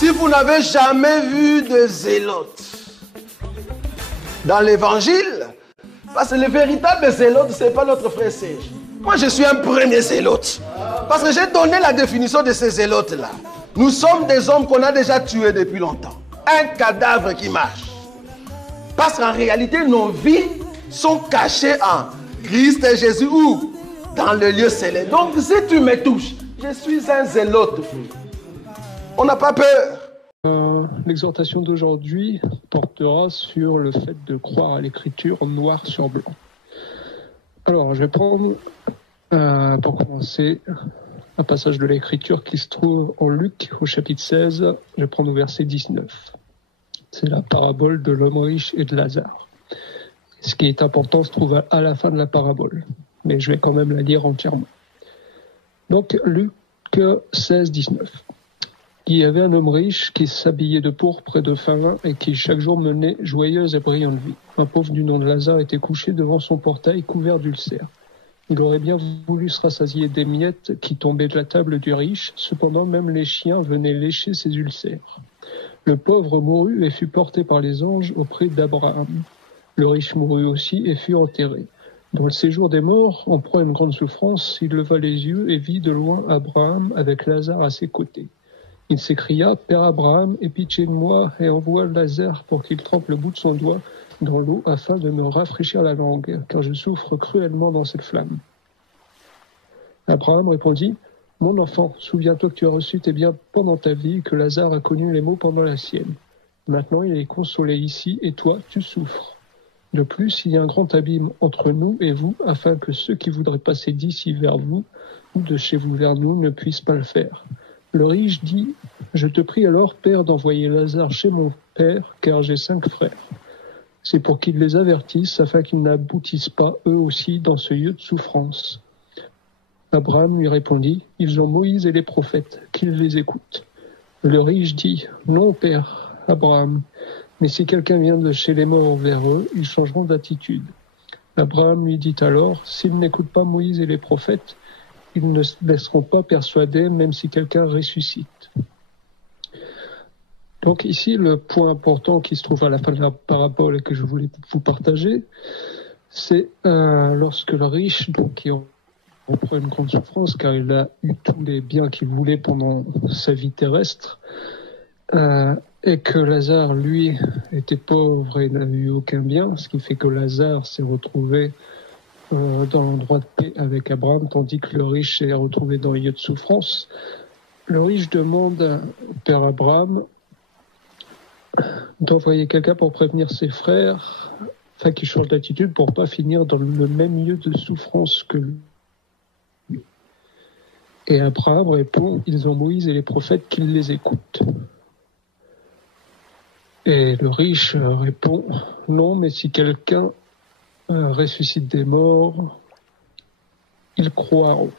Si vous n'avez jamais vu de zélotes dans l'évangile, parce que le véritable zélote, ce n'est pas notre frère Serge. Moi, je suis un premier zélote. Parce que j'ai donné la définition de ces zélotes-là. Nous sommes des hommes qu'on a déjà tués depuis longtemps. Un cadavre qui marche. Parce qu'en réalité, nos vies sont cachées en Christ et Jésus ou dans le lieu céleste. Donc, si tu me touches, je suis un zélote. On n'a pas peur. L'exhortation d'aujourd'hui portera sur le fait de croire à l'écriture noir sur blanc. Alors, je vais prendre, pour commencer, un passage de l'écriture qui se trouve en Luc, au chapitre 16. Je vais prendre au verset 19. C'est la parabole de l'homme riche et de Lazare. Ce qui est important se trouve à la fin de la parabole, mais je vais quand même la lire entièrement. Donc, Luc 16, 19. Il y avait un homme riche qui s'habillait de pourpre et de fin lin et qui chaque jour menait joyeuse et brillante vie. Un pauvre du nom de Lazare était couché devant son portail couvert d'ulcères. Il aurait bien voulu se rassasier des miettes qui tombaient de la table du riche, cependant même les chiens venaient lécher ses ulcères. Le pauvre mourut et fut porté par les anges auprès d'Abraham. Le riche mourut aussi et fut enterré. Dans le séjour des morts, en proie à une grande souffrance, il leva les yeux et vit de loin Abraham avec Lazare à ses côtés. Il s'écria, « Père Abraham, aie pitié de moi et envoie Lazare pour qu'il trempe le bout de son doigt dans l'eau afin de me rafraîchir la langue, car je souffre cruellement dans cette flamme. » Abraham répondit, « Mon enfant, souviens-toi que tu as reçu tes biens pendant ta vie et que Lazare a connu les maux pendant la sienne. Maintenant, il est consolé ici et toi, tu souffres. De plus, il y a un grand abîme entre nous et vous, afin que ceux qui voudraient passer d'ici vers vous ou de chez vous vers nous ne puissent pas le faire. » Le riche dit, « Je te prie alors, Père, d'envoyer Lazare chez mon père, car j'ai 5 frères. C'est pour qu'ils les avertissent, afin qu'ils n'aboutissent pas, eux aussi, dans ce lieu de souffrance. » Abraham lui répondit, « Ils ont Moïse et les prophètes, qu'ils les écoutent. » Le riche dit, « Non, Père Abraham, mais si quelqu'un vient de chez les morts vers eux, ils changeront d'attitude. » Abraham lui dit alors, « S'ils n'écoutent pas Moïse et les prophètes, ils ne se laisseront pas persuader, même si quelqu'un ressuscite. » Donc ici, le point important qui se trouve à la fin de la parabole et que je voulais vous partager, c'est lorsque le riche, donc qui reprend une grande souffrance, car il a eu tous les biens qu'il voulait pendant sa vie terrestre, et que Lazare, lui, était pauvre et n'avait eu aucun bien, ce qui fait que Lazare s'est retrouvé dans l'endroit de paix avec Abraham, tandis que le riche s'est retrouvé dans le lieu de souffrance. Le riche demande au père Abraham d'envoyer quelqu'un pour prévenir ses frères, afin qu'ils changent d'attitude pour pas finir dans le même lieu de souffrance que lui. Et Abraham répond, ils ont Moïse et les prophètes, qu'ils les écoutent. Et le riche répond, non, mais si quelqu'un ressuscite des morts, ils croiront.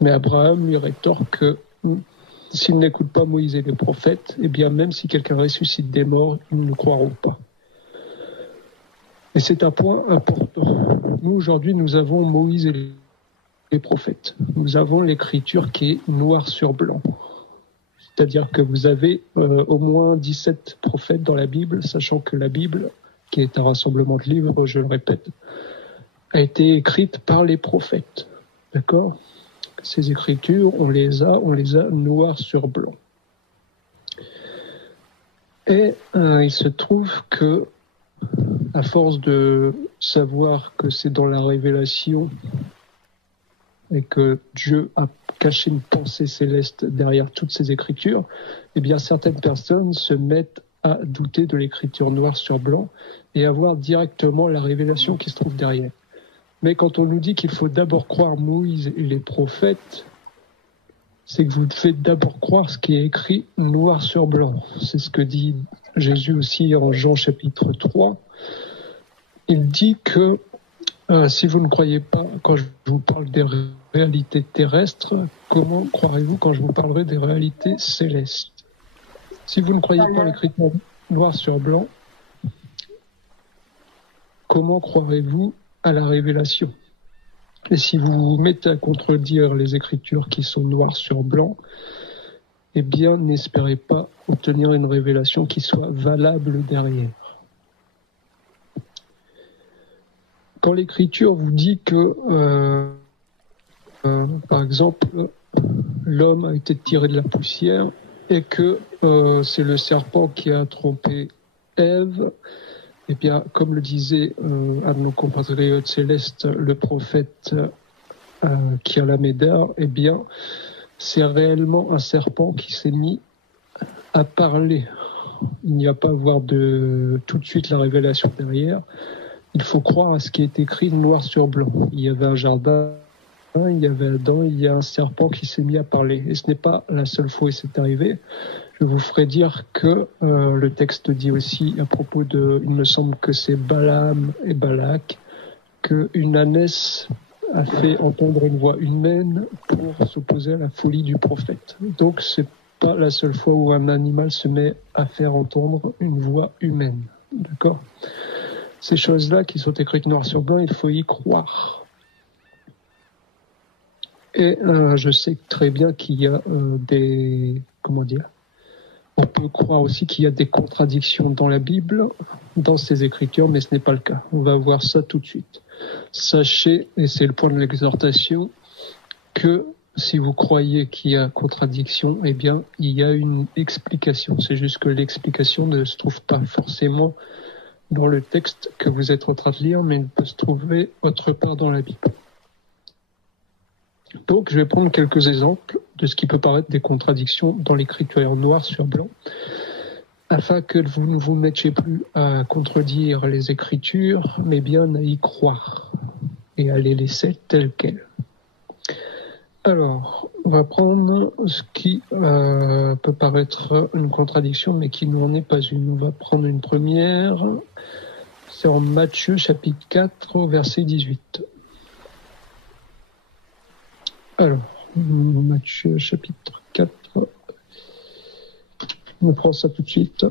Mais Abraham lui rétorque que s'ils n'écoutent pas Moïse et les prophètes, eh bien même si quelqu'un ressuscite des morts, ils ne croiront pas. Et c'est un point important. Nous, aujourd'hui, nous avons Moïse et les prophètes. Nous avons l'écriture qui est noir sur blanc. C'est-à-dire que vous avez au moins 17 prophètes dans la Bible, sachant que la Bible, qui est un rassemblement de livres, je le répète, a été écrite par les prophètes. D'accord ? Ces écritures, on les a noir sur blanc. Et il se trouve que, à force de savoir que c'est dans la révélation et que Dieu a caché une pensée céleste derrière toutes ces écritures, eh bien certaines personnes se mettent à douter de l'écriture noir sur blanc et à voir directement la révélation qui se trouve derrière. Mais quand on nous dit qu'il faut d'abord croire Moïse et les prophètes, c'est que vous faites d'abord croire ce qui est écrit noir sur blanc. C'est ce que dit Jésus aussi en Jean chapitre 3. Il dit que si vous ne croyez pas quand je vous parle des réalités terrestres, comment croirez-vous quand je vous parlerai des réalités célestes ? Si vous ne croyez pas l'écriture noir sur blanc, comment croirez-vous à la révélation ? Et si vous vous mettez à contredire les écritures qui sont noires sur blanc, eh bien, n'espérez pas obtenir une révélation qui soit valable derrière. Quand l'Écriture vous dit que, par exemple, l'homme a été tiré de la poussière et que c'est le serpent qui a trompé Ève, eh bien, comme le disait un de nos compatriotes célestes, le prophète qui a la Médard, eh bien, c'est réellement un serpent qui s'est mis à parler. Il n'y a pas à voir tout de suite la révélation derrière. Il faut croire à ce qui est écrit noir sur blanc. Il y avait un jardin, il y avait Adam, il y a un serpent qui s'est mis à parler. Et ce n'est pas la seule fois où c'est arrivé. Je vous ferai dire que le texte dit aussi à propos il me semble que c'est Balaam et Balak, qu'une ânesse a fait entendre une voix humaine pour s'opposer à la folie du prophète. Donc c'est pas la seule fois où un animal se met à faire entendre une voix humaine. D'accord ? Ces choses-là qui sont écrites noir sur blanc, il faut y croire. Et je sais très bien qu'il y a on peut croire aussi qu'il y a des contradictions dans la Bible, dans ces écritures, mais ce n'est pas le cas. On va voir ça tout de suite. Sachez, et c'est le point de l'exhortation, que si vous croyez qu'il y a contradiction, eh bien, il y a une explication. C'est juste que l'explication ne se trouve pas forcément dans le texte que vous êtes en train de lire, mais il peut se trouver autre part dans la Bible. Donc, je vais prendre quelques exemples de ce qui peut paraître des contradictions dans l'écriture noir sur blanc, afin que vous ne vous mettiez plus à contredire les écritures, mais bien à y croire et à les laisser telles quelles. Alors, on va prendre ce qui peut paraître une contradiction, mais qui n'en est pas une. On va prendre une première, c'est en Matthieu chapitre 4, verset 18. Alors, Matthieu chapitre 4, on prend ça tout de suite.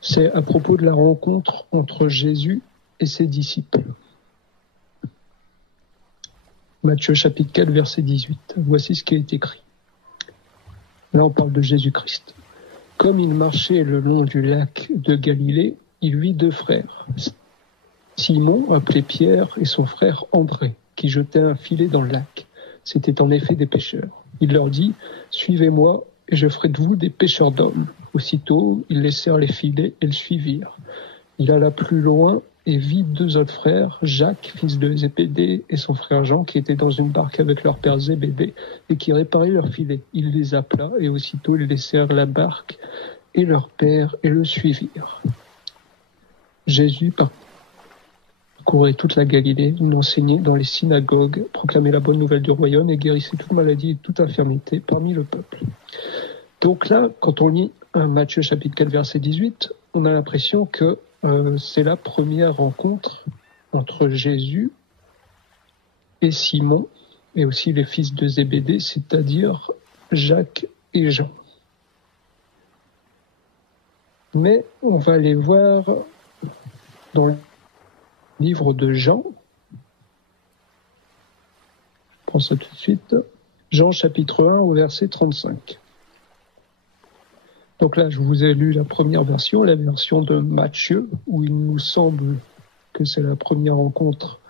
C'est à propos de la rencontre entre Jésus et ses disciples. Matthieu chapitre 4, verset 18. Voici ce qui est écrit. Là, on parle de Jésus-Christ. Comme il marchait le long du lac de Galilée, il vit deux frères. Simon, appelé Pierre, et son frère André, qui jetaient un filet dans le lac. C'étaient en effet des pêcheurs. Il leur dit, « Suivez-moi, et je ferai de vous des pêcheurs d'hommes. » Aussitôt, ils laissèrent les filets et le suivirent. Il alla plus loin et vit deux autres frères, Jacques, fils de Zébédée, et son frère Jean, qui étaient dans une barque avec leur père Zébédée, et qui réparaient leurs filets. Il les appela, et aussitôt ils laissèrent la barque et leur père, et le suivirent. Jésus parcourait toute la Galilée, il enseignait dans les synagogues, proclamait la bonne nouvelle du royaume, et guérissait toute maladie et toute infirmité parmi le peuple. Donc là, quand on lit Matthieu chapitre 4, verset 18, on a l'impression que c'est la première rencontre entre Jésus et Simon, et aussi les fils de Zébédée, c'est-à-dire Jacques et Jean. Mais on va aller voir dans le livre de Jean. Je prends ça tout de suite. Jean chapitre 1 au verset 35. Donc là, je vous ai lu la première version, la version de Matthieu, où il nous semble que c'est la première rencontre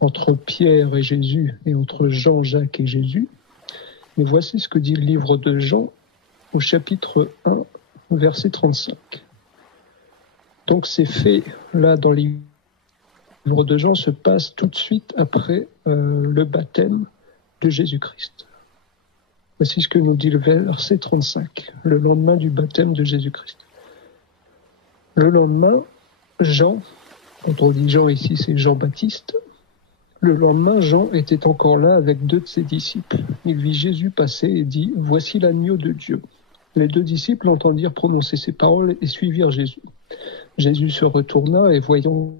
entre Pierre et Jésus et entre Jean, Jacques et Jésus. Mais voici ce que dit le livre de Jean au chapitre 1, verset 35. Donc ces faits, là, dans les livres de Jean, se passent tout de suite après le baptême de Jésus-Christ. Voici ce que nous dit le verset 35, le lendemain du baptême de Jésus-Christ. Le lendemain, Jean, quand on dit Jean ici, c'est Jean-Baptiste, le lendemain, Jean était encore là avec deux de ses disciples. Il vit Jésus passer et dit « Voici l'agneau de Dieu ». Les deux disciples entendirent prononcer ces paroles et suivirent Jésus. Jésus se retourna et voyant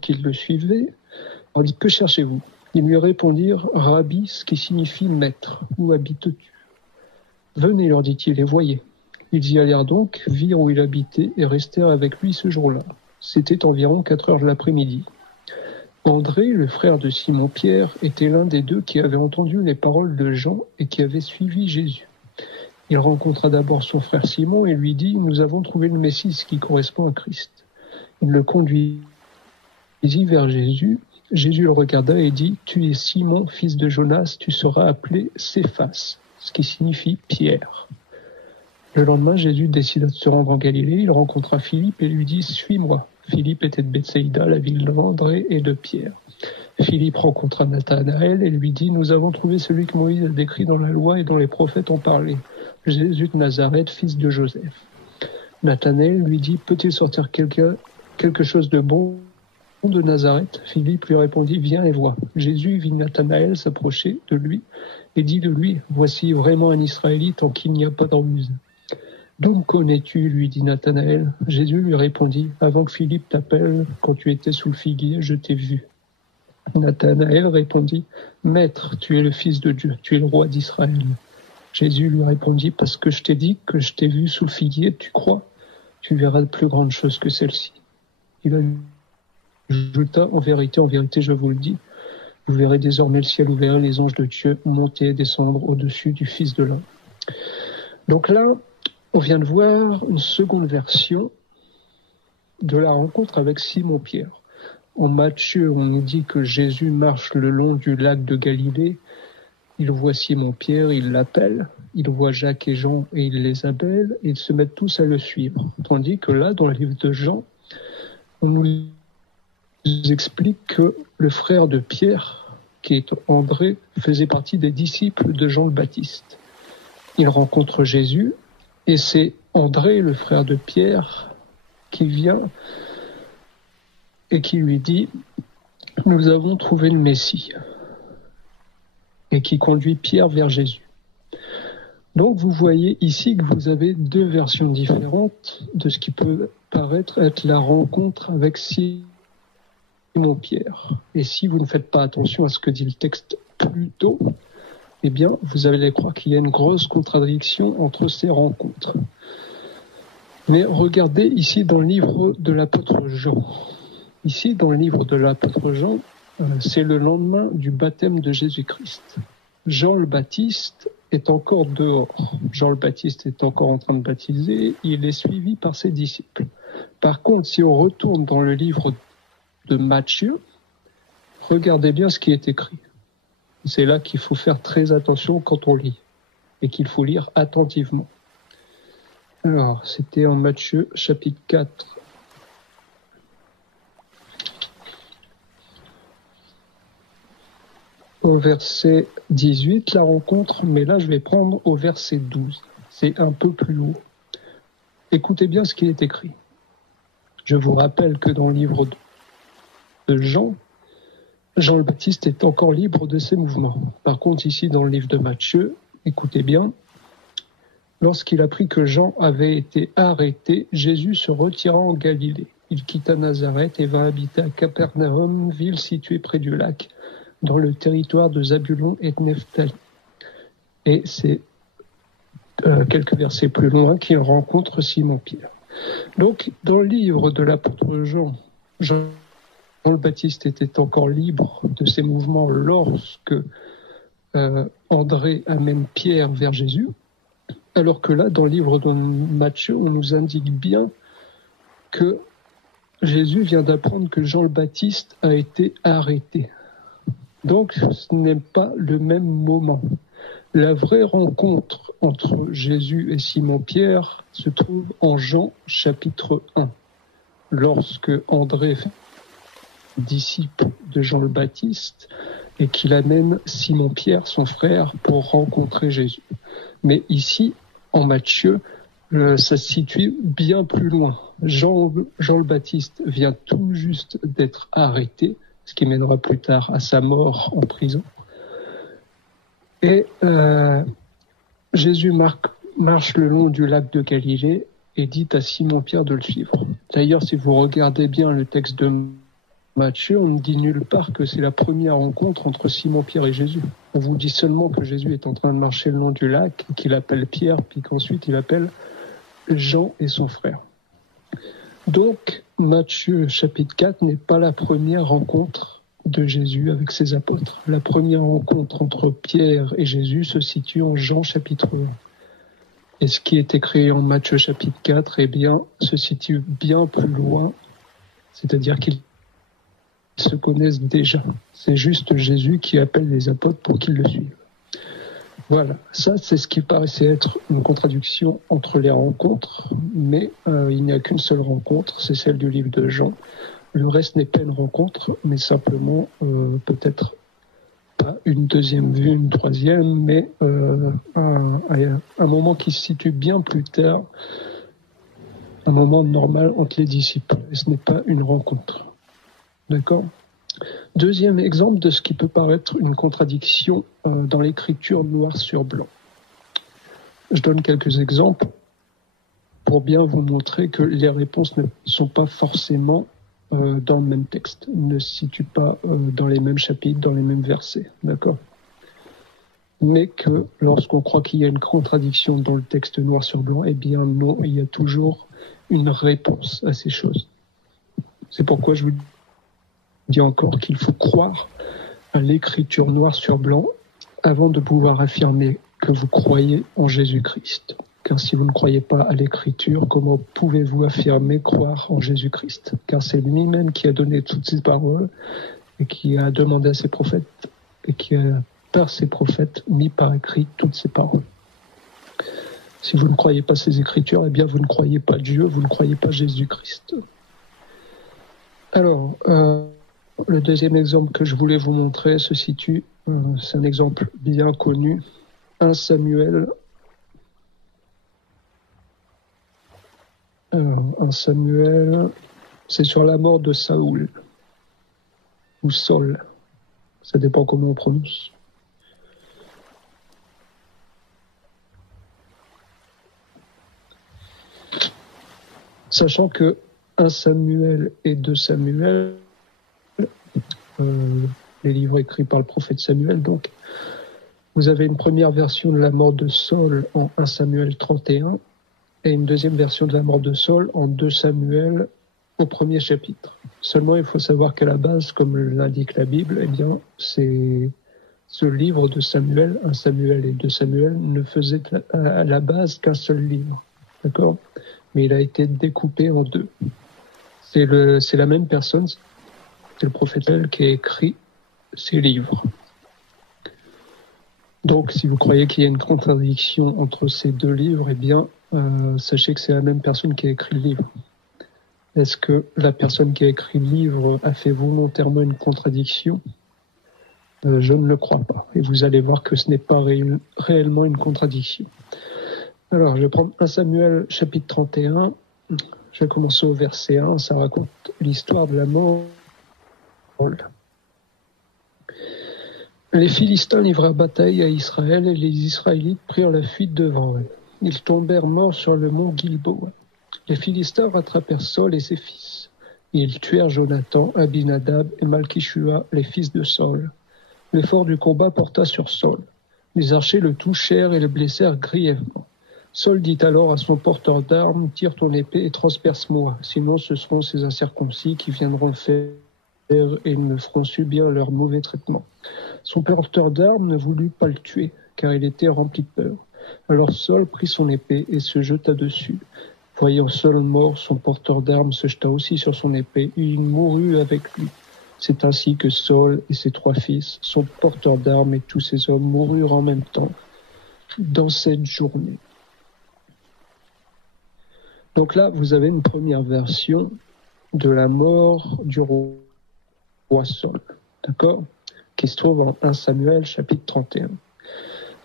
qu'ils le suivaient, leur dit « Que cherchez-vous » Ils lui répondirent « Rabbi », ce qui signifie « maître », où habites-tu ? Venez, leur dit-il, et voyez. Ils y allèrent donc, virent où il habitait et restèrent avec lui ce jour-là. C'était environ 4 heures de l'après-midi. André, le frère de Simon-Pierre, était l'un des deux qui avait entendu les paroles de Jean et qui avait suivi Jésus. Il rencontra d'abord son frère Simon et lui dit « Nous avons trouvé le Messie qui correspond à Christ ». Il le conduisit vers Jésus. Jésus le regarda et dit « Tu es Simon, fils de Jonas, tu seras appelé Céphas », ce qui signifie Pierre. Le lendemain, Jésus décida de se rendre en Galilée. Il rencontra Philippe et lui dit « Suis-moi ». Philippe était de Bethsaïda, la ville d'André et de Pierre. Philippe rencontra Nathanaël et lui dit « Nous avons trouvé celui que Moïse a décrit dans la loi et dont les prophètes ont parlé, Jésus de Nazareth, fils de Joseph. » Nathanaël lui dit « Peut-il sortir quelque chose de bon de Nazareth ?» Philippe lui répondit « Viens et vois. » Jésus vit Nathanaël s'approcher de lui et dit de lui « Voici vraiment un Israélite en qui il n'y a pas de ruse. » « D'où me connais-tu » lui dit Nathanaël. Jésus lui répondit « Avant que Philippe t'appelle, quand tu étais sous le figuier, je t'ai vu. » Nathanaël répondit « Maître, tu es le Fils de Dieu, tu es le roi d'Israël. » Jésus lui répondit « Parce que je t'ai dit que je t'ai vu sous le figuier, tu crois? Tu verras de plus grandes choses que celle-ci. » Il ajouta « En vérité, je vous le dis, vous verrez désormais le ciel ouvert et les anges de Dieu monter et descendre au-dessus du Fils de l'homme. » Donc là, on vient de voir une seconde version de la rencontre avec Simon-Pierre. En Matthieu, on nous dit que Jésus marche le long du lac de Galilée. Il voit Simon-Pierre, il l'appelle. Il voit Jacques et Jean et il les appelle. Et ils se mettent tous à le suivre. Tandis que là, dans le livre de Jean, on nous explique que le frère de Pierre, qui est André, faisait partie des disciples de Jean le Baptiste. Il rencontre Jésus. Et c'est André, le frère de Pierre, qui vient et qui lui dit « Nous avons trouvé le Messie » et qui conduit Pierre vers Jésus. Donc vous voyez ici que vous avez deux versions différentes de ce qui peut paraître être la rencontre avec Simon-Pierre. Et si vous ne faites pas attention à ce que dit le texte plus tôt, eh bien, vous allez croire qu'il y a une grosse contradiction entre ces rencontres. Mais regardez ici dans le livre de l'apôtre Jean. Ici, dans le livre de l'apôtre Jean, c'est le lendemain du baptême de Jésus-Christ. Jean le Baptiste est encore dehors. Jean le Baptiste est encore en train de baptiser. Il est suivi par ses disciples. Par contre, si on retourne dans le livre de Matthieu, regardez bien ce qui est écrit. C'est là qu'il faut faire très attention quand on lit et qu'il faut lire attentivement. Alors, c'était en Matthieu, chapitre 4. Au verset 18, la rencontre, mais là je vais prendre au verset 12. C'est un peu plus haut. Écoutez bien ce qui est écrit. Je vous rappelle que dans le livre de Jean, Jean le Baptiste est encore libre de ses mouvements. Par contre, ici, dans le livre de Matthieu, écoutez bien, lorsqu'il apprit que Jean avait été arrêté, Jésus se retira en Galilée. Il quitta Nazareth et va habiter à Capernaum, ville située près du lac, dans le territoire de Zabulon et de Nephtali. Et c'est quelques versets plus loin qu'il rencontre Simon-Pierre. Donc, dans le livre de l'apôtre Jean, Jean le Baptiste était encore libre de ses mouvements lorsque André amène Pierre vers Jésus, alors que là, dans le livre de Matthieu, on nous indique bien que Jésus vient d'apprendre que Jean le Baptiste a été arrêté. Donc, ce n'est pas le même moment. La vraie rencontre entre Jésus et Simon-Pierre se trouve en Jean chapitre 1, lorsque André fait disciple de Jean le Baptiste et qu'il amène Simon-Pierre, son frère, pour rencontrer Jésus. Mais ici, en Matthieu, ça se situe bien plus loin. Jean le Baptiste vient tout juste d'être arrêté, ce qui mènera plus tard à sa mort en prison. Et Jésus marche le long du lac de Galilée et dit à Simon-Pierre de le suivre. D'ailleurs, si vous regardez bien le texte de Matthieu, on ne dit nulle part que c'est la première rencontre entre Simon-Pierre et Jésus. On vous dit seulement que Jésus est en train de marcher le long du lac, qu'il appelle Pierre, puis qu'ensuite il appelle Jean et son frère. Donc, Matthieu chapitre 4 n'est pas la première rencontre de Jésus avec ses apôtres. La première rencontre entre Pierre et Jésus se situe en Jean chapitre 1. Et ce qui est écrit en Matthieu chapitre 4, se situe bien plus loin, c'est-à-dire qu'ils se connaissent déjà. C'est juste Jésus qui appelle les apôtres pour qu'ils le suivent. Voilà, ça c'est ce qui paraissait être une contradiction entre les rencontres, mais il n'y a qu'une seule rencontre, c'est celle du livre de Jean. Le reste n'est pas une rencontre, mais simplement peut-être pas une deuxième vue, une troisième, mais un moment qui se situe bien plus tard, un moment normal entre les disciples. Et ce n'est pas une rencontre. D'accord ? Deuxième exemple de ce qui peut paraître une contradiction dans l'écriture noir sur blanc. Je donne quelques exemples pour bien vous montrer que les réponses ne sont pas forcément dans le même texte, ne se situent pas dans les mêmes chapitres, dans les mêmes versets, d'accord ? Mais que lorsqu'on croit qu'il y a une contradiction dans le texte noir sur blanc, eh bien non, il y a toujours une réponse à ces choses. C'est pourquoi je vous dis encore qu'il faut croire à l'écriture noir sur blanc avant de pouvoir affirmer que vous croyez en Jésus-Christ. Car si vous ne croyez pas à l'écriture, comment pouvez-vous affirmer croire en Jésus-Christ ? Car c'est lui-même qui a donné toutes ces paroles et qui a demandé à ses prophètes et qui a, par ses prophètes, mis par écrit toutes ces paroles. Si vous ne croyez pas ces écritures, eh bien vous ne croyez pas Dieu, vous ne croyez pas Jésus-Christ. Alors, le deuxième exemple que je voulais vous montrer se situe, c'est un exemple bien connu, 1 Samuel. 1 Samuel, c'est sur la mort de Saoul, ou Saul, ça dépend comment on prononce. Sachant que 1 Samuel et 2 Samuel, les livres écrits par le prophète Samuel, donc, vous avez une première version de la mort de Saul en 1 Samuel 31 et une deuxième version de la mort de Saul en 2 Samuel au premier chapitre. Seulement, il faut savoir qu'à la base, comme l'indique la Bible, eh bien, c'est ce livre de Samuel, 1 Samuel et 2 Samuel, ne faisait à la base qu'un seul livre. D'accord ? Mais il a été découpé en deux. C'est la même personne, c'est le prophète qui a écrit ces livres. Donc, si vous croyez qu'il y a une contradiction entre ces deux livres, eh bien, sachez que c'est la même personne qui a écrit le livre. Est-ce que la personne qui a écrit le livre a fait volontairement une contradiction ? Je ne le crois pas. Et vous allez voir que ce n'est pas réellement une contradiction. Alors, je vais prendre 1 Samuel chapitre 31. Je vais commencer au verset 1. Ça raconte l'histoire de la mort. Les Philistins livrèrent bataille à Israël et les Israélites prirent la fuite devant eux. Ils tombèrent morts sur le mont Gilboa. Les Philistins rattrapèrent Saul et ses fils. Ils tuèrent Jonathan, Abinadab et Malchishua, les fils de Saul. L'effort du combat porta sur Saul. Les archers le touchèrent et le blessèrent grièvement. Saul dit alors à son porteur d'armes, « Tire ton épée et transperce-moi, sinon ce seront ces incirconcis qui viendront faire et ils me feront subir leur mauvais traitement. » Son porteur d'armes ne voulut pas le tuer, car il était rempli de peur. Alors Saul prit son épée et se jeta dessus. Voyant Saul mort, son porteur d'armes se jeta aussi sur son épée, et il mourut avec lui. C'est ainsi que Saul et ses 3 fils, son porteur d'armes et tous ses hommes moururent en même temps, dans cette journée. Donc là, vous avez une première version de la mort du roi Saul, d'accord ? Qui se trouve en 1 Samuel chapitre 31.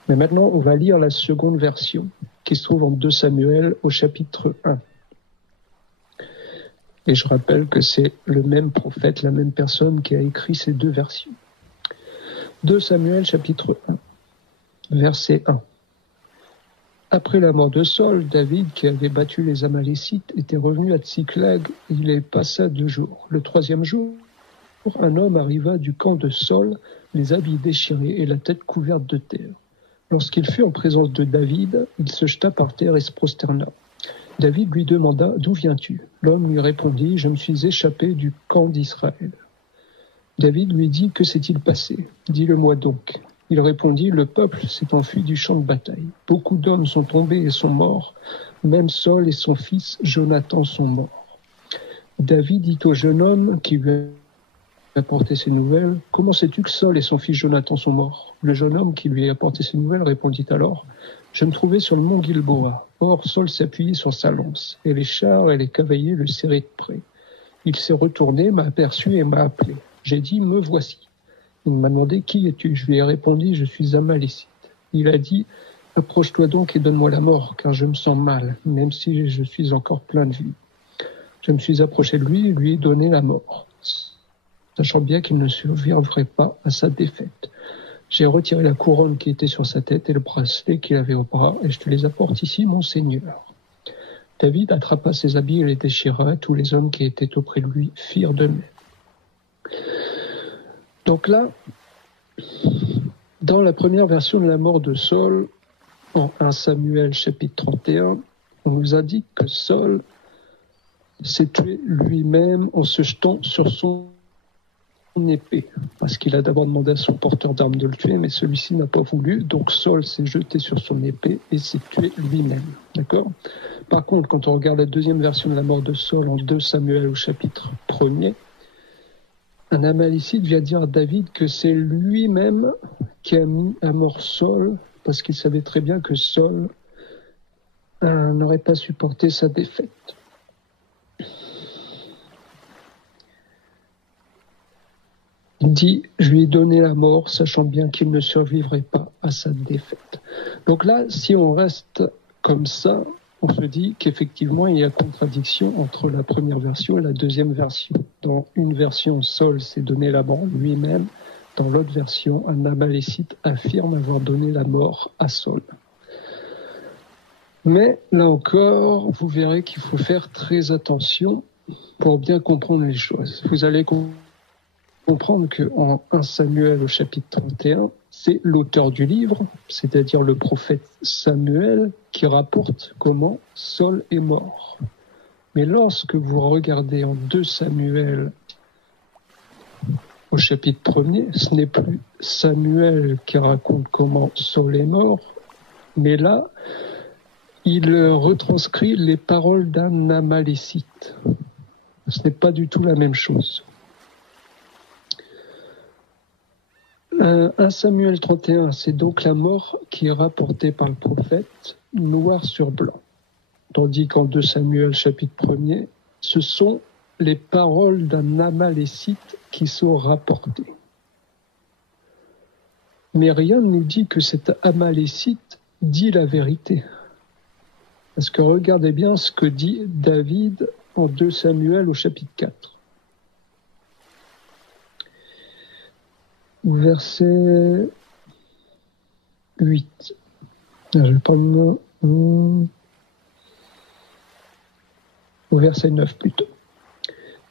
Mais maintenant, on va lire la seconde version, qui se trouve en 2 Samuel au chapitre 1. Et je rappelle que c'est le même prophète, la même personne qui a écrit ces deux versions. 2 Samuel chapitre 1, verset 1. Après la mort de Saul, David, qui avait battu les Amalécites, était revenu à Tsiklag. Il y passa 2 jours. Le 3e jour, un homme arriva du camp de Saul, les habits déchirés et la tête couverte de terre. Lorsqu'il fut en présence de David, il se jeta par terre et se prosterna. David lui demanda « D'où viens-tu » L'homme lui répondit « Je me suis échappé du camp d'Israël. » David lui dit, que s'est-il passé? Dis-le-moi donc. Il répondit, le peuple s'est enfui du champ de bataille. Beaucoup d'hommes sont tombés et sont morts. Même Saul et son fils Jonathan sont morts. David dit au jeune homme qui lui a apporté ces nouvelles, comment sais-tu que Saul et son fils Jonathan sont morts? Le jeune homme qui lui a apporté ces nouvelles répondit alors, je me trouvais sur le mont Gilboa. Or, Saul s'appuyait sur sa lance, et les chars et les cavaliers le serraient de près. Il s'est retourné, m'a aperçu et m'a appelé. J'ai dit, me voici. Il m'a demandé, qui es-tu? Je lui ai répondu, je suis Amalécite. Il a dit, approche-toi donc et donne-moi la mort, car je me sens mal, même si je suis encore plein de vie. Je me suis approché de lui et lui ai donné la mort, sachant bien qu'il ne survivrait pas à sa défaite. J'ai retiré la couronne qui était sur sa tête et le bracelet qu'il avait au bras, et je te les apporte ici, mon Seigneur. David attrapa ses habits et les déchira, tous les hommes qui étaient auprès de lui firent de même. Donc là, dans la première version de la mort de Saul, en 1 Samuel chapitre 31, on nous indique que Saul s'est tué lui-même en se jetant sur son épée, parce qu'il a d'abord demandé à son porteur d'armes de le tuer, mais celui-ci n'a pas voulu, donc Saul s'est jeté sur son épée et s'est tué lui-même. D'accord ? Par contre, quand on regarde la deuxième version de la mort de Saul en 2 Samuel au chapitre 1er, un Amalécite vient dire à David que c'est lui-même qui a mis à mort Saul, parce qu'il savait très bien que Saul n'aurait pas supporté sa défaite. Il dit, je lui ai donné la mort, sachant bien qu'il ne survivrait pas à sa défaite. Donc là, si on reste comme ça, on se dit qu'effectivement, il y a contradiction entre la première version et la deuxième version. Dans une version, Saul s'est donné la mort lui-même. Dans l'autre version, un Amalécite affirme avoir donné la mort à Saul. Mais là encore, vous verrez qu'il faut faire très attention pour bien comprendre les choses. Vous allez comprendre qu'en 1 Samuel au chapitre 31, c'est l'auteur du livre, c'est-à-dire le prophète Samuel, qui rapporte comment Saul est mort. Mais lorsque vous regardez en 2 Samuel au chapitre 1er, ce n'est plus Samuel qui raconte comment Saul est mort, mais là, il retranscrit les paroles d'un Amalécite. Ce n'est pas du tout la même chose. 1 Samuel 31, c'est donc la mort qui est rapportée par le prophète, noir sur blanc. Tandis qu'en 2 Samuel chapitre 1er, ce sont les paroles d'un Amalécite qui sont rapportées. Mais rien ne nous dit que cet Amalécite dit la vérité. Parce que regardez bien ce que dit David en 2 Samuel au chapitre 4. Verset 8. Je vais prendre au verset 9 plutôt.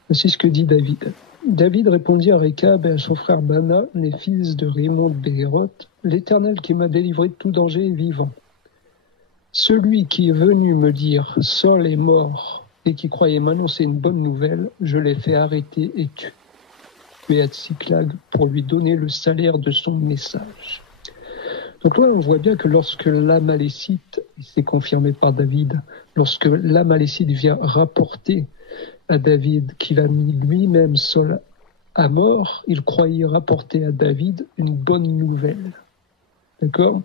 Voici ce que dit David. David répondit à Récab et à son frère Bana, les fils de Raymond de Béhéroth, l'Éternel qui m'a délivré de tout danger est vivant. Celui qui est venu me dire « Saul est mort » et qui croyait m'annoncer une bonne nouvelle, je l'ai fait arrêter et tuer à Tsiklag pour lui donner le salaire de son message. Donc là, on voit bien que lorsque l'Amalécite, et c'est confirmé par David, lorsque l'Amalécite vient rapporter à David qu'il a mis lui-même Saul à mort, il croyait rapporter à David une bonne nouvelle. D'accord ?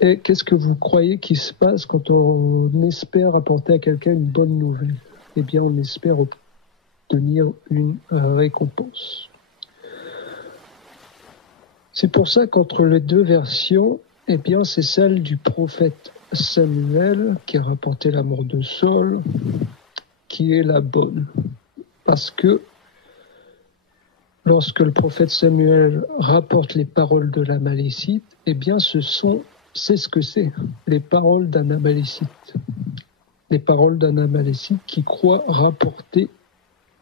Et qu'est-ce que vous croyez qui se passe quand on espère apporter à quelqu'un une bonne nouvelle? Eh bien, on espère obtenir une récompense. C'est pour ça qu'entre les deux versions, eh bien, c'est celle du prophète Samuel qui a rapporté la mort de Saul qui est la bonne. Parce que lorsque le prophète Samuel rapporte les paroles de l'Amalécite, eh bien, c'est ce que c'est, les paroles d'un Amalécite. Les paroles d'un Amalécite qui croit rapporter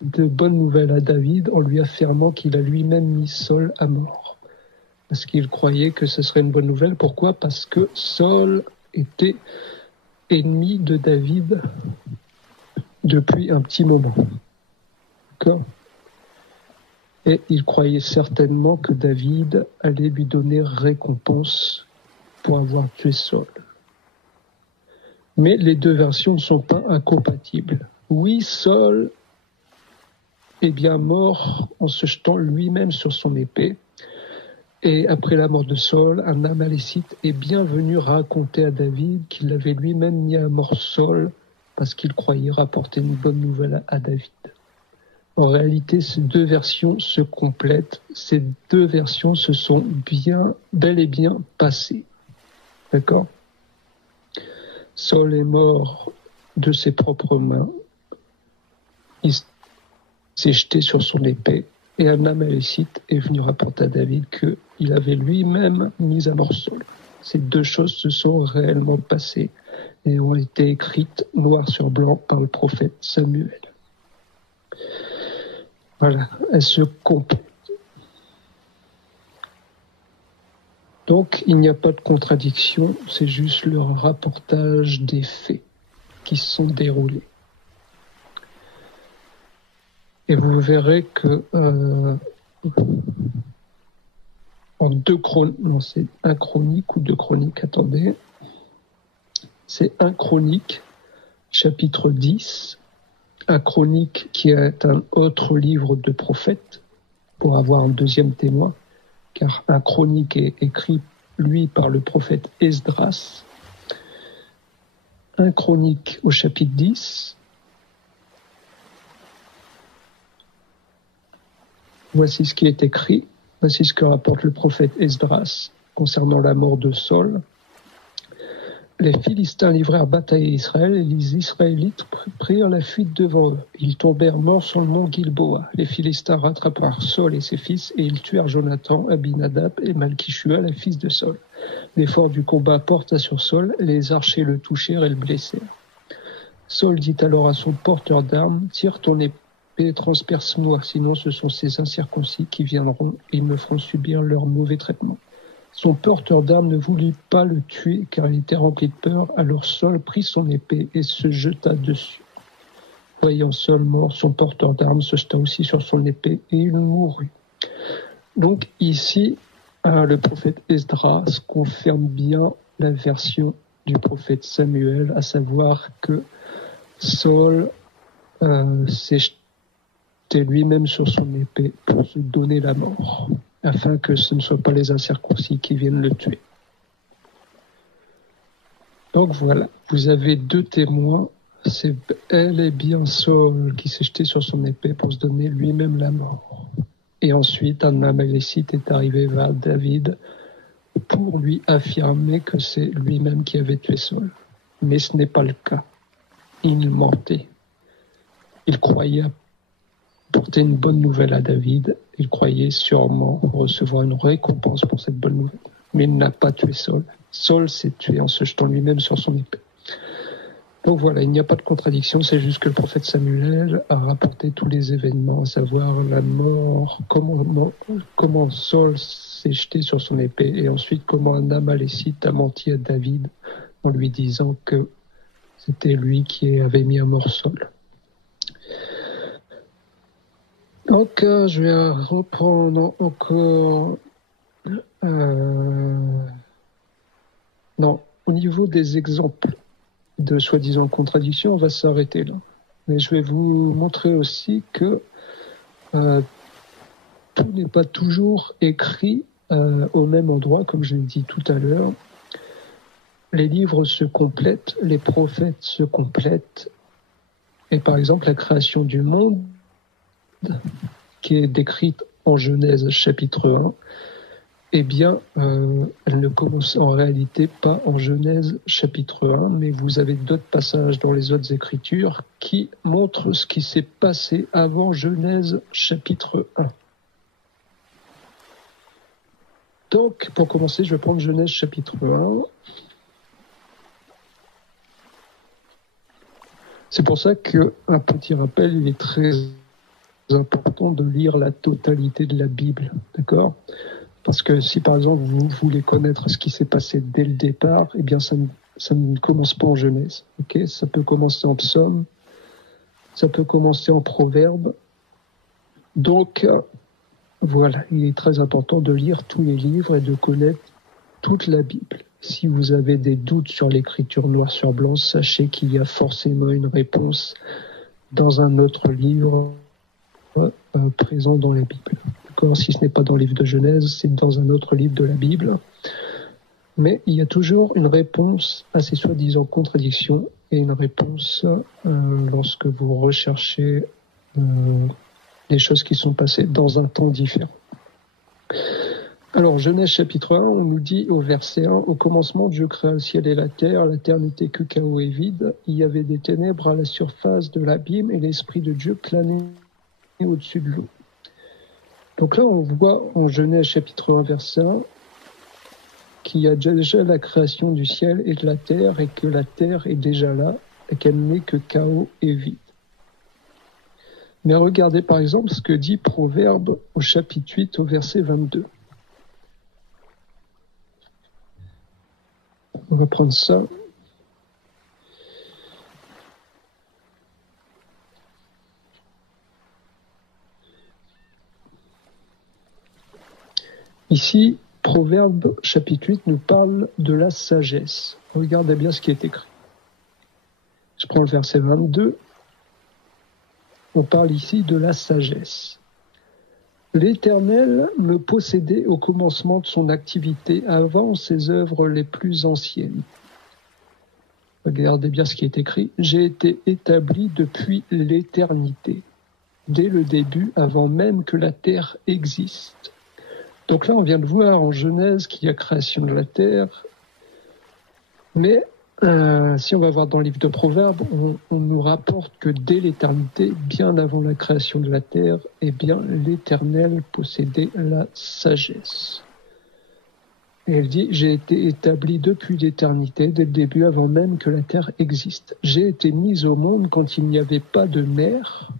de bonnes nouvelles à David en lui affirmant qu'il a lui-même mis Saul à mort. Parce qu'il croyait que ce serait une bonne nouvelle. Pourquoi ? Parce que Saul était ennemi de David depuis un petit moment. D'accord ? Et il croyait certainement que David allait lui donner récompense pour avoir tué Saul. Mais les deux versions ne sont pas incompatibles. Oui, Saul est bien mort en se jetant lui-même sur son épée. Et après la mort de Saul, un Amalécite est bien venu raconter à David qu'il avait lui-même mis à mort Saul parce qu'il croyait rapporter une bonne nouvelle à David. En réalité, ces deux versions se complètent. Ces deux versions se sont bel et bien passées. D'accord ? Saul est mort de ses propres mains. Il s'est jeté sur son épée. Et un Amalécite est venu rapporter à David qu'il avait lui-même mis à mort Saul. Ces deux choses se sont réellement passées et ont été écrites noir sur blanc par le prophète Samuel. Voilà, elles se complètent. Donc, il n'y a pas de contradiction, c'est juste le rapportage des faits qui se sont déroulés. Et vous verrez que en c'est 1 Chronique ou 2 Chroniques, attendez. C'est 1 Chronique, chapitre 10. 1 Chronique qui est un autre livre de prophètes, pour avoir un deuxième témoin, car 1 Chronique est écrit, lui, par le prophète Esdras. 1 Chronique au chapitre 10. Voici ce qui est écrit, voici ce que rapporte le prophète Esdras concernant la mort de Saul. Les Philistins livrèrent bataille à Israël et les Israélites prirent la fuite devant eux. Ils tombèrent morts sur le mont Gilboa. Les Philistins rattrapèrent Saul et ses fils et ils tuèrent Jonathan, Abinadab et Malchishua, les fils de Saul. L'effort du combat porta sur Saul, les archers le touchèrent et le blessèrent. Saul dit alors à son porteur d'armes, « Tire ton épée et transperce-moi, sinon ce sont ces incirconcis qui viendront et ils me feront subir leur mauvais traitement. » Son porteur d'armes ne voulut pas le tuer car il était rempli de peur. Alors Saul prit son épée et se jeta dessus. Voyant Saul mort, son porteur d'armes se jeta aussi sur son épée et il mourut. Donc ici, le prophète Esdras confirme bien la version du prophète Samuel, à savoir que Saul s'est jeté lui-même sur son épée pour se donner la mort, afin que ce ne soient pas les incirconcis qui viennent le tuer. Donc voilà, vous avez deux témoins, c'est elle et bien Saul qui s'est jeté sur son épée pour se donner lui-même la mort. Et ensuite, un Amalécite est arrivé vers David pour lui affirmer que c'est lui-même qui avait tué Saul. Mais ce n'est pas le cas. Il mentait. Il croyait porter une bonne nouvelle à David. Il croyait sûrement recevoir une récompense pour cette bonne nouvelle. Mais il n'a pas tué Saul. Saul s'est tué en se jetant lui-même sur son épée. Donc voilà, il n'y a pas de contradiction, c'est juste que le prophète Samuel a rapporté tous les événements, à savoir la mort, comment Saul s'est jeté sur son épée, et ensuite comment un Amalécite a menti à David en lui disant que c'était lui qui avait mis à mort Saul. Donc je vais reprendre encore... Non, au niveau des exemples de soi-disant contradictions, on va s'arrêter là. Mais je vais vous montrer aussi que tout n'est pas toujours écrit au même endroit, comme je l'ai dit tout à l'heure. Les livres se complètent, les prophètes se complètent. Et par exemple, la création du monde, qui est décrite en Genèse chapitre 1, eh bien, elle ne commence en réalité pas en Genèse chapitre 1, mais vous avez d'autres passages dans les autres Écritures qui montrent ce qui s'est passé avant Genèse chapitre 1. Donc, pour commencer, je vais prendre Genèse chapitre 1. C'est pour ça qu'un petit rappel, il est très important de lire la totalité de la Bible, d'accord ? Parce que si, par exemple, vous voulez connaître ce qui s'est passé dès le départ, eh bien, ça ne commence pas en Genèse. Okay ? Ça peut commencer en Psaume, ça peut commencer en Proverbes, Donc, voilà, il est très important de lire tous les livres et de connaître toute la Bible. Si vous avez des doutes sur l'écriture noir sur blanc, sachez qu'il y a forcément une réponse dans un autre livre présent dans la Bible. D'accord ? Si ce n'est pas dans le livre de Genèse, c'est dans un autre livre de la Bible. Mais il y a toujours une réponse à ces soi-disant contradictions et une réponse lorsque vous recherchez des choses qui sont passées dans un temps différent. Alors, Genèse chapitre 1, on nous dit au verset 1, « Au commencement, Dieu créa le ciel et la terre n'était que chaos et vide. Il y avait des ténèbres à la surface de l'abîme et l'Esprit de Dieu planait au-dessus de l'eau. » Donc là, on voit en Genèse chapitre 1, verset 1, qu'il y a déjà la création du ciel et de la terre et que la terre est déjà là et qu'elle n'est que chaos et vide. Mais regardez par exemple ce que dit Proverbe au chapitre 8 au verset 22. On va prendre ça. Ici, Proverbe chapitre 8 nous parle de la sagesse. Regardez bien ce qui est écrit. Je prends le verset 22. On parle ici de la sagesse. L'Éternel me possédait au commencement de son activité, avant ses œuvres les plus anciennes. Regardez bien ce qui est écrit. J'ai été établi depuis l'éternité, dès le début, avant même que la terre existe. Donc là, on vient de voir en Genèse qu'il y a création de la terre, mais si on va voir dans le livre de Proverbes, on nous rapporte que dès l'éternité, bien avant la création de la terre, eh bien, l'Éternel possédait la sagesse. Et elle dit, j'ai été établi depuis l'éternité, dès le début, avant même que la terre existe. J'ai été mis au monde quand il n'y avait pas de mer.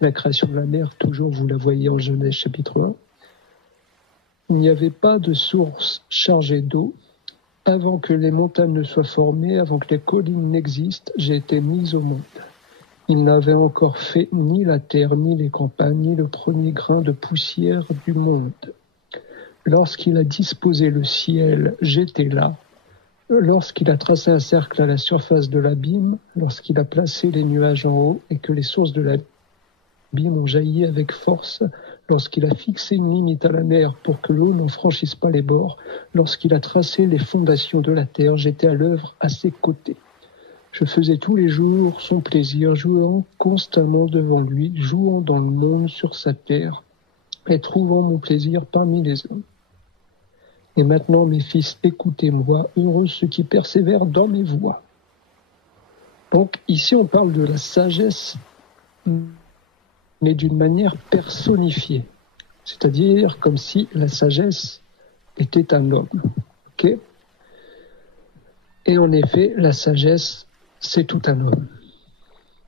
La création de la mer, toujours, vous la voyez en Genèse chapitre 1. Il n'y avait pas de source chargée d'eau. Avant que les montagnes ne soient formées, avant que les collines n'existent, j'ai été mis au monde. Il n'avait encore fait ni la terre, ni les campagnes, ni le premier grain de poussière du monde. Lorsqu'il a disposé le ciel, j'étais là. Lorsqu'il a tracé un cercle à la surface de l'abîme, lorsqu'il a placé les nuages en haut et que les sources de l'abîme ont jailli avec force, lorsqu'il a fixé une limite à la mer pour que l'eau n'en franchisse pas les bords, lorsqu'il a tracé les fondations de la terre, j'étais à l'œuvre à ses côtés. Je faisais tous les jours son plaisir, jouant constamment devant lui, jouant dans le monde sur sa terre, et trouvant mon plaisir parmi les hommes. Et maintenant, mes fils, écoutez-moi, heureux ceux qui persévèrent dans mes voies. Donc ici, on parle de la sagesse, mais d'une manière personnifiée. C'est-à-dire comme si la sagesse était un homme. Okay ? Et en effet, la sagesse, c'est tout un homme.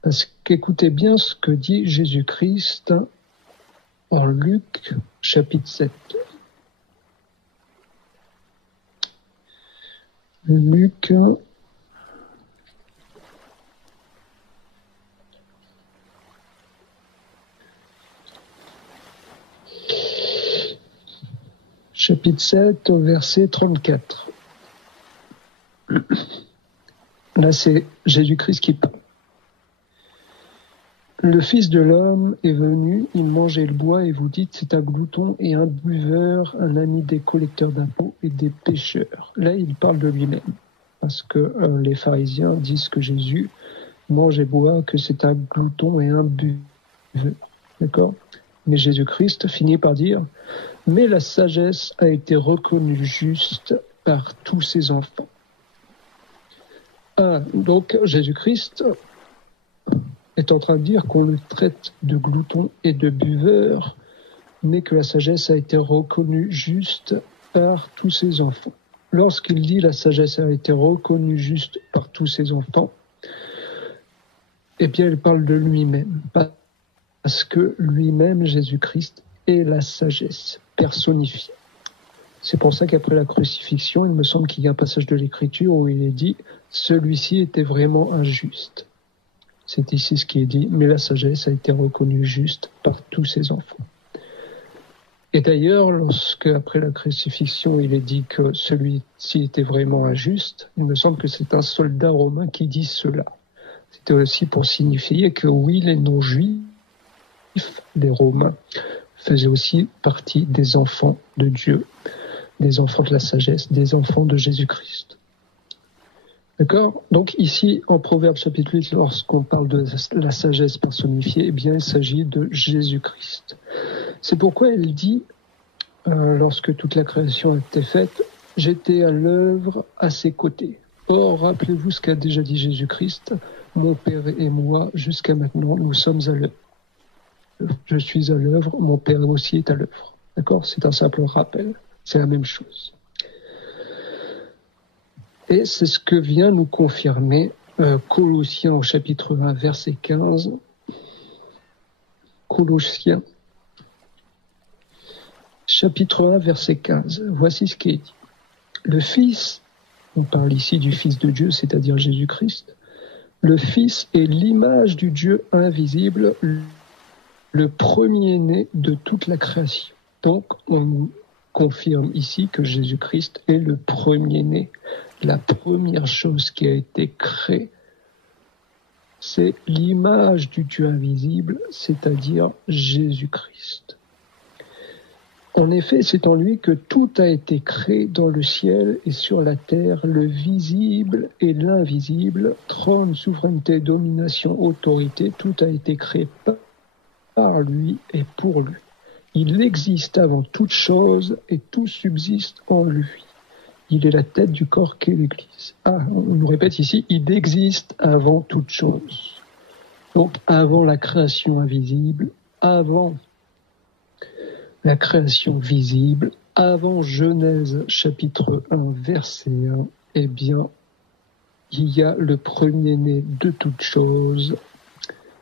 Parce qu'écoutez bien ce que dit Jésus-Christ en Luc, chapitre 7. Luc, chapitre 7, au verset 34. Là, c'est Jésus-Christ qui parle. Le Fils de l'homme est venu, il mange et il boit, et vous dites, c'est un glouton et un buveur, un ami des collecteurs d'impôts et des pécheurs. Là, il parle de lui-même, parce que les pharisiens disent que Jésus mange et boit, que c'est un glouton et un buveur. D'accord ? Mais Jésus-Christ finit par dire, mais la sagesse a été reconnue juste par tous ses enfants. Donc, Jésus-Christ est en train de dire qu'on le traite de glouton et de buveur, mais que la sagesse a été reconnue juste par tous ses enfants. Lorsqu'il dit la sagesse a été reconnue juste par tous ses enfants, eh bien, il parle de lui-même, parce que lui-même, Jésus-Christ, est la sagesse personnifiée. C'est pour ça qu'après la crucifixion, il me semble qu'il y a un passage de l'Écriture où il est dit « Celui-ci était vraiment injuste ». C'est ici ce qui est dit, mais la sagesse a été reconnue juste par tous ses enfants. Et d'ailleurs, lorsque, après la crucifixion, il est dit que celui-ci était vraiment injuste, il me semble que c'est un soldat romain qui dit cela. C'était aussi pour signifier que oui, les non-juifs, les Romains, faisaient aussi partie des enfants de Dieu, des enfants de la sagesse, des enfants de Jésus-Christ. D'accord ? Donc ici, en Proverbe chapitre 8, lorsqu'on parle de la sagesse personnifiée, eh bien, il s'agit de Jésus-Christ. C'est pourquoi elle dit, lorsque toute la création a été faite, « J'étais à l'œuvre à ses côtés ». Or, rappelez-vous ce qu'a déjà dit Jésus-Christ, « Mon Père et moi, jusqu'à maintenant, nous sommes à l'œuvre. Je suis à l'œuvre, mon Père aussi est à l'œuvre. » D'accord ? C'est un simple rappel. C'est la même chose. Et c'est ce que vient nous confirmer Colossiens au chapitre 1, verset 15. Colossiens, chapitre 1, verset 15. Voici ce qui est dit. Le Fils, on parle ici du Fils de Dieu, c'est-à-dire Jésus-Christ, le Fils est l'image du Dieu invisible, le premier-né de toute la création. Donc, on nous confirme ici que Jésus-Christ est le premier-né. La première chose qui a été créée, c'est l'image du Dieu invisible, c'est-à-dire Jésus-Christ. En effet, c'est en lui que tout a été créé dans le ciel et sur la terre, le visible et l'invisible, trône, souveraineté, domination, autorité, tout a été créé par lui et pour lui. Il existe avant toute chose et tout subsiste en lui. Il est la tête du corps qu'est l'Église. Ah, on nous répète ici, il existe avant toute chose. Donc, avant la création invisible, avant la création visible, avant Genèse chapitre 1, verset 1, eh bien, il y a le premier-né de toute chose,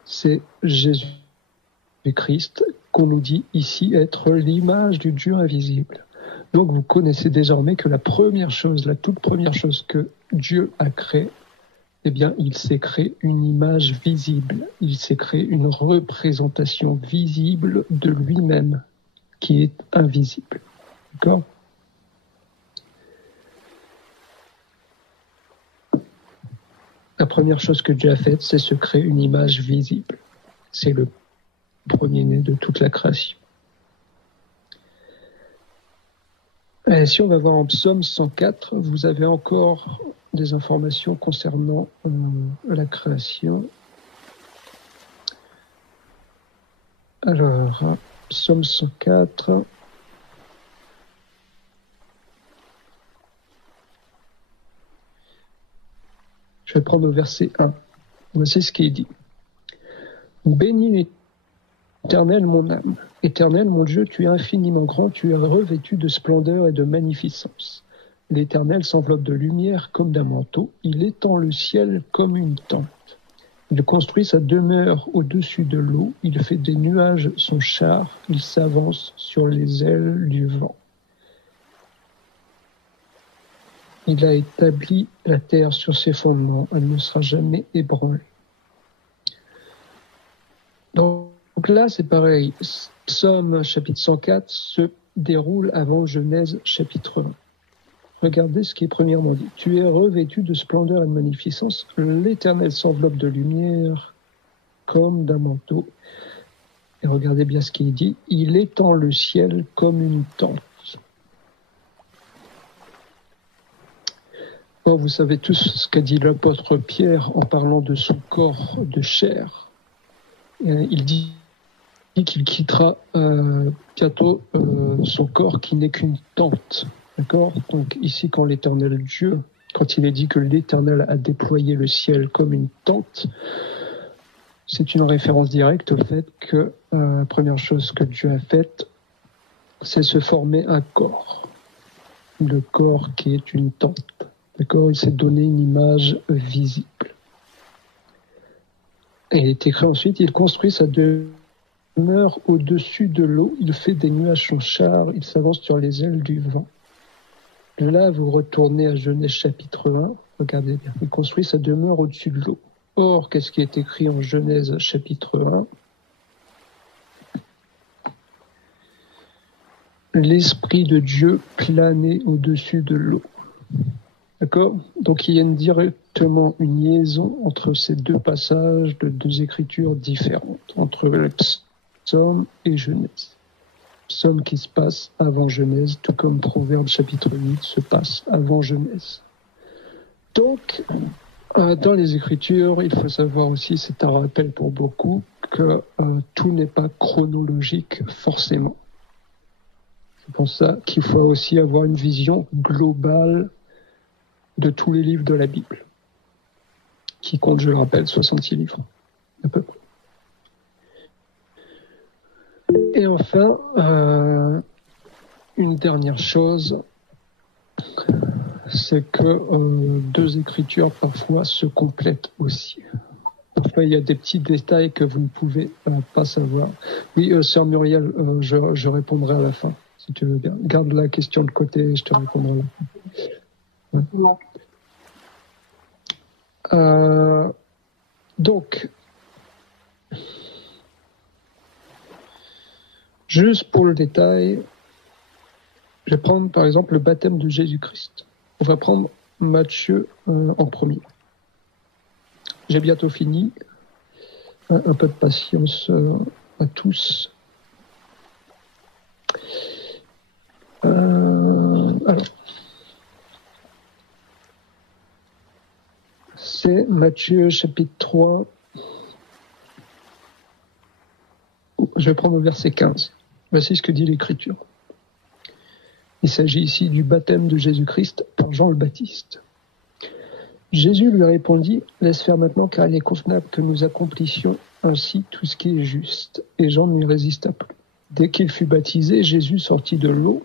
c'est Jésus-Christ, qu'on nous dit ici être l'image du Dieu invisible. Donc vous connaissez désormais que la toute première chose que Dieu a créée, eh bien, il s'est créé une image visible. Il s'est créé une représentation visible de lui-même, qui est invisible. D'accord ? La première chose que Dieu a faite, c'est se créer une image visible. C'est le premier-né de toute la création. Et si on va voir en Psaume 104, vous avez encore des informations concernant la création. Alors, Psaume 104. Je vais prendre au verset 1. Voici ce qui est dit. Bénis l'Éternel, mon âme. Éternel, mon Dieu, tu es infiniment grand, tu es revêtu de splendeur et de magnificence. L'Éternel s'enveloppe de lumière comme d'un manteau, il étend le ciel comme une tente. Il construit sa demeure au-dessus de l'eau, il fait des nuages son char, il s'avance sur les ailes du vent. Il a établi la terre sur ses fondements, elle ne sera jamais ébranlée. Donc là, c'est pareil. Psaume chapitre 104 se déroule avant Genèse chapitre 1. Regardez ce qui est premièrement dit. Tu es revêtu de splendeur et de magnificence. L'Éternel s'enveloppe de lumière comme d'un manteau. Et regardez bien ce qui est dit. Il étend le ciel comme une tente. Or, vous savez tous ce qu'a dit l'apôtre Pierre en parlant de son corps de chair. Il dit qu'il quittera bientôt son corps qui n'est qu'une tente. D'accord ? Donc ici, quand l'Éternel Dieu, quand il est dit que l'Éternel a déployé le ciel comme une tente, c'est une référence directe au fait que la première chose que Dieu a faite, c'est se former un corps. Le corps qui est une tente. D'accord ? Il s'est donné une image visible. Et il est écrit ensuite, il construit sa demeure au-dessus de l'eau, il fait des nuages son char, il s'avance sur les ailes du vent. Là, vous retournez à Genèse chapitre 1, regardez bien, il construit sa demeure au-dessus de l'eau. Or, qu'est-ce qui est écrit en Genèse chapitre 1 ? L'Esprit de Dieu planait au-dessus de l'eau. D'accord ? Donc il y a directement une liaison entre ces deux passages de deux écritures différentes, entre le Psaume et Genèse. Psaume qui se passe avant Genèse, tout comme Proverbe chapitre 8 se passe avant Genèse. Donc, dans les Écritures, il faut savoir aussi, c'est un rappel pour beaucoup, que tout n'est pas chronologique forcément. C'est pour ça qu'il faut aussi avoir une vision globale de tous les livres de la Bible, qui compte, je le rappelle, 66 livres, à peu près. Et enfin, une dernière chose, c'est que deux écritures parfois se complètent aussi. Parfois, il y a des petits détails que vous ne pouvez pas savoir. Oui, sœur Muriel, je répondrai à la fin, si tu veux bien. Garde la question de côté, je te répondrai à la fin. Ouais. Donc, juste pour le détail, je vais prendre par exemple le baptême de Jésus-Christ. On va prendre Matthieu en premier. J'ai bientôt fini. Un peu de patience à tous. Alors, c'est Matthieu chapitre 3. Je vais prendre le verset 15. Voici ce que dit l'Écriture. Il s'agit ici du baptême de Jésus-Christ par Jean le Baptiste. Jésus lui répondit, « Laisse faire maintenant, car il est convenable que nous accomplissions ainsi tout ce qui est juste. » Et Jean ne lui résista plus. Dès qu'il fut baptisé, Jésus sortit de l'eau.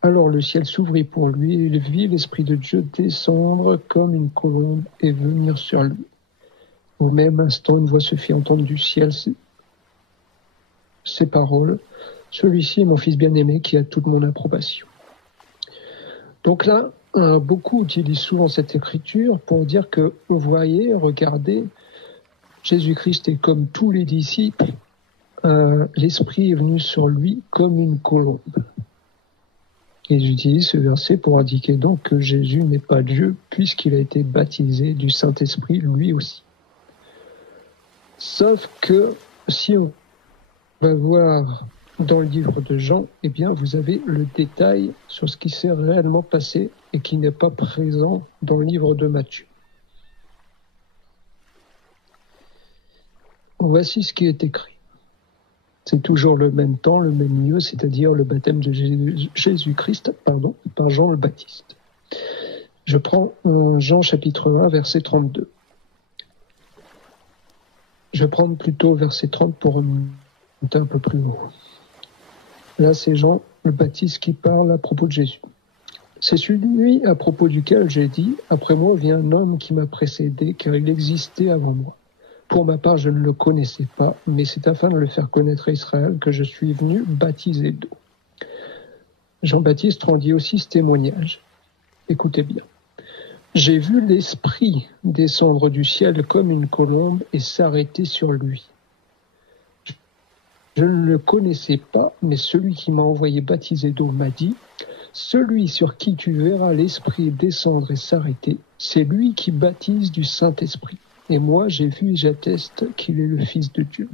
Alors le ciel s'ouvrit pour lui, et il vit l'Esprit de Dieu descendre comme une colombe et venir sur lui. Au même instant, une voix se fit entendre du ciel, ces paroles. « Celui-ci est mon Fils bien-aimé qui a toute mon approbation. » Donc là, beaucoup utilisent souvent cette écriture pour dire que, vous voyez, regardez, Jésus-Christ est comme tous les disciples, l'Esprit est venu sur lui comme une colombe. Ils utilisent ce verset pour indiquer donc que Jésus n'est pas Dieu, puisqu'il a été baptisé du Saint-Esprit lui aussi. Sauf que, si on va voir dans le livre de Jean, eh bien, vous avez le détail sur ce qui s'est réellement passé et qui n'est pas présent dans le livre de Matthieu. Voici ce qui est écrit. C'est toujours le même temps, le même lieu, c'est-à-dire le baptême de Jésus-Christ, par Jean le Baptiste. Je prends Jean chapitre 1, verset 32. Je vais prendre plutôt verset 30 pour monter un peu plus haut. Là, c'est Jean le Baptiste qui parle à propos de Jésus. C'est celui à propos duquel j'ai dit, après moi vient un homme qui m'a précédé, car il existait avant moi. Pour ma part, je ne le connaissais pas, mais c'est afin de le faire connaître à Israël que je suis venu baptiser d'eau. Jean-Baptiste rendit aussi ce témoignage. Écoutez bien. J'ai vu l'Esprit descendre du ciel comme une colombe et s'arrêter sur lui. Je ne le connaissais pas, mais celui qui m'a envoyé baptiser d'eau m'a dit, « Celui sur qui tu verras l'Esprit descendre et s'arrêter, c'est lui qui baptise du Saint-Esprit. Et moi, j'ai vu et j'atteste qu'il est le Fils de Dieu. »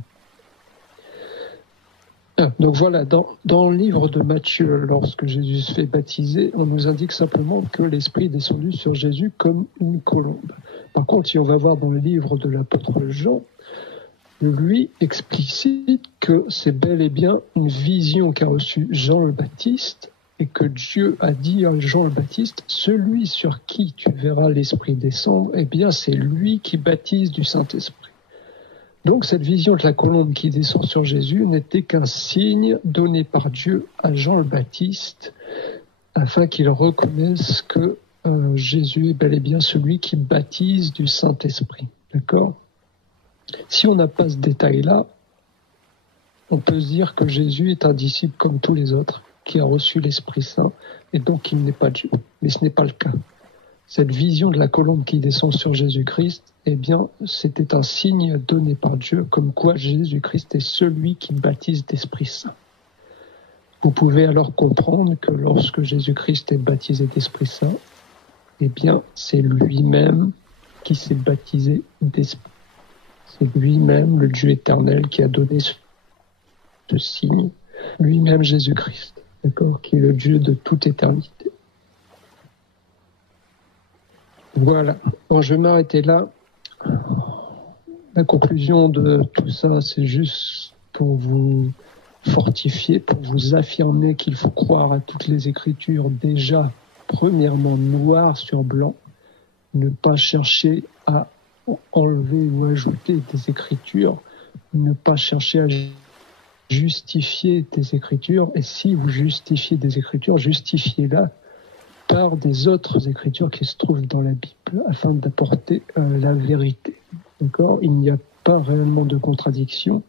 Donc voilà, dans le livre de Matthieu, lorsque Jésus se fait baptiser, on nous indique simplement que l'Esprit est descendu sur Jésus comme une colombe. Par contre, si on va voir dans le livre de l'apôtre Jean, lui explicite que c'est bel et bien une vision qu'a reçue Jean le Baptiste et que Dieu a dit à Jean le Baptiste, celui sur qui tu verras l'Esprit descendre, eh bien c'est lui qui baptise du Saint-Esprit. Donc cette vision de la colombe qui descend sur Jésus n'était qu'un signe donné par Dieu à Jean le Baptiste afin qu'il reconnaisse que Jésus est bel et bien celui qui baptise du Saint-Esprit. D'accord ? Si on n'a pas ce détail-là, on peut se dire que Jésus est un disciple comme tous les autres, qui a reçu l'Esprit Saint, et donc il n'est pas Dieu. Mais ce n'est pas le cas. cette vision de la colombe qui descend sur Jésus-Christ, eh bien, c'était un signe donné par Dieu, comme quoi Jésus-Christ est celui qui baptise d'Esprit Saint. Vous pouvez alors comprendre que lorsque Jésus-Christ est baptisé d'Esprit Saint, eh bien, c'est lui-même qui s'est baptisé d'Esprit. C'est lui-même, le Dieu éternel, qui a donné ce signe, lui-même Jésus-Christ, d'accord, qui est le Dieu de toute éternité. Voilà. Bon, je vais m'arrêter là. La conclusion de tout ça, c'est juste pour vous fortifier, pour vous affirmer qu'il faut croire à toutes les Écritures déjà, premièrement, noir sur blanc, ne pas chercher à enlever ou ajouter des Écritures, ne pas chercher à justifier des Écritures, et si vous justifiez des Écritures, justifiez-la par des autres Écritures qui se trouvent dans la Bible, afin d'apporter la vérité. D'accord ? Il n'y a pas réellement de contradiction.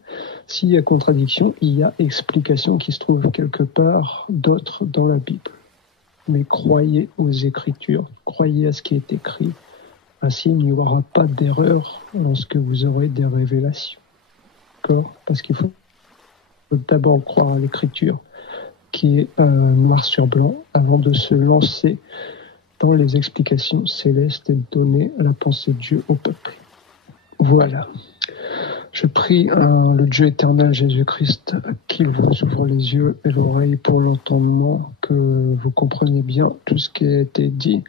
S'il y a contradiction, il y a explication qui se trouve quelque part d'autre dans la Bible. Mais croyez aux Écritures, croyez à ce qui est écrit. Ainsi, il n'y aura pas d'erreur lorsque vous aurez des révélations. D'accord ? Parce qu'il faut d'abord croire à l'Écriture, qui est noir sur blanc, avant de se lancer dans les explications célestes et de donner la pensée de Dieu au peuple. Voilà. Je prie le Dieu éternel Jésus-Christ qu'il vous ouvre les yeux et l'oreille pour l'entendement, que vous compreniez bien tout ce qui a été dit,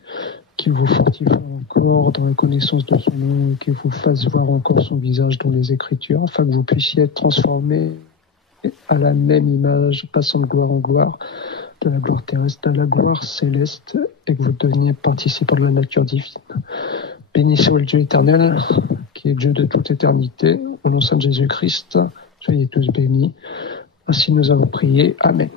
qu'il vous fortifie encore dans la connaissance de son nom, qu'il vous fasse voir encore son visage dans les Écritures, afin que vous puissiez être transformés à la même image, passant de gloire en gloire, de la gloire terrestre à la gloire céleste, et que vous deveniez participants de la nature divine. Béni soit le Dieu éternel, qui est Dieu de toute éternité, au nom saint de Jésus-Christ, soyez tous bénis. Ainsi nous avons prié. Amen.